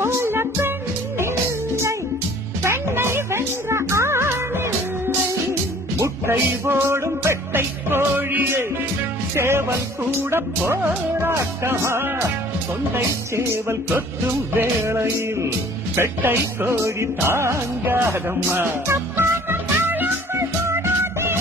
போல பெண்ணில்லை, பெண்ணை வென்ற ஆணில்லை. முட்டை போடும் பெட்டை கோழியை சேவல் கூட போராட்டமா? தொண்டை சேவல் கொத்தும் வேளையில் பெட்டை கோழி தாங்காதம்மா. தப்பான தாளங்கள் போடாதே.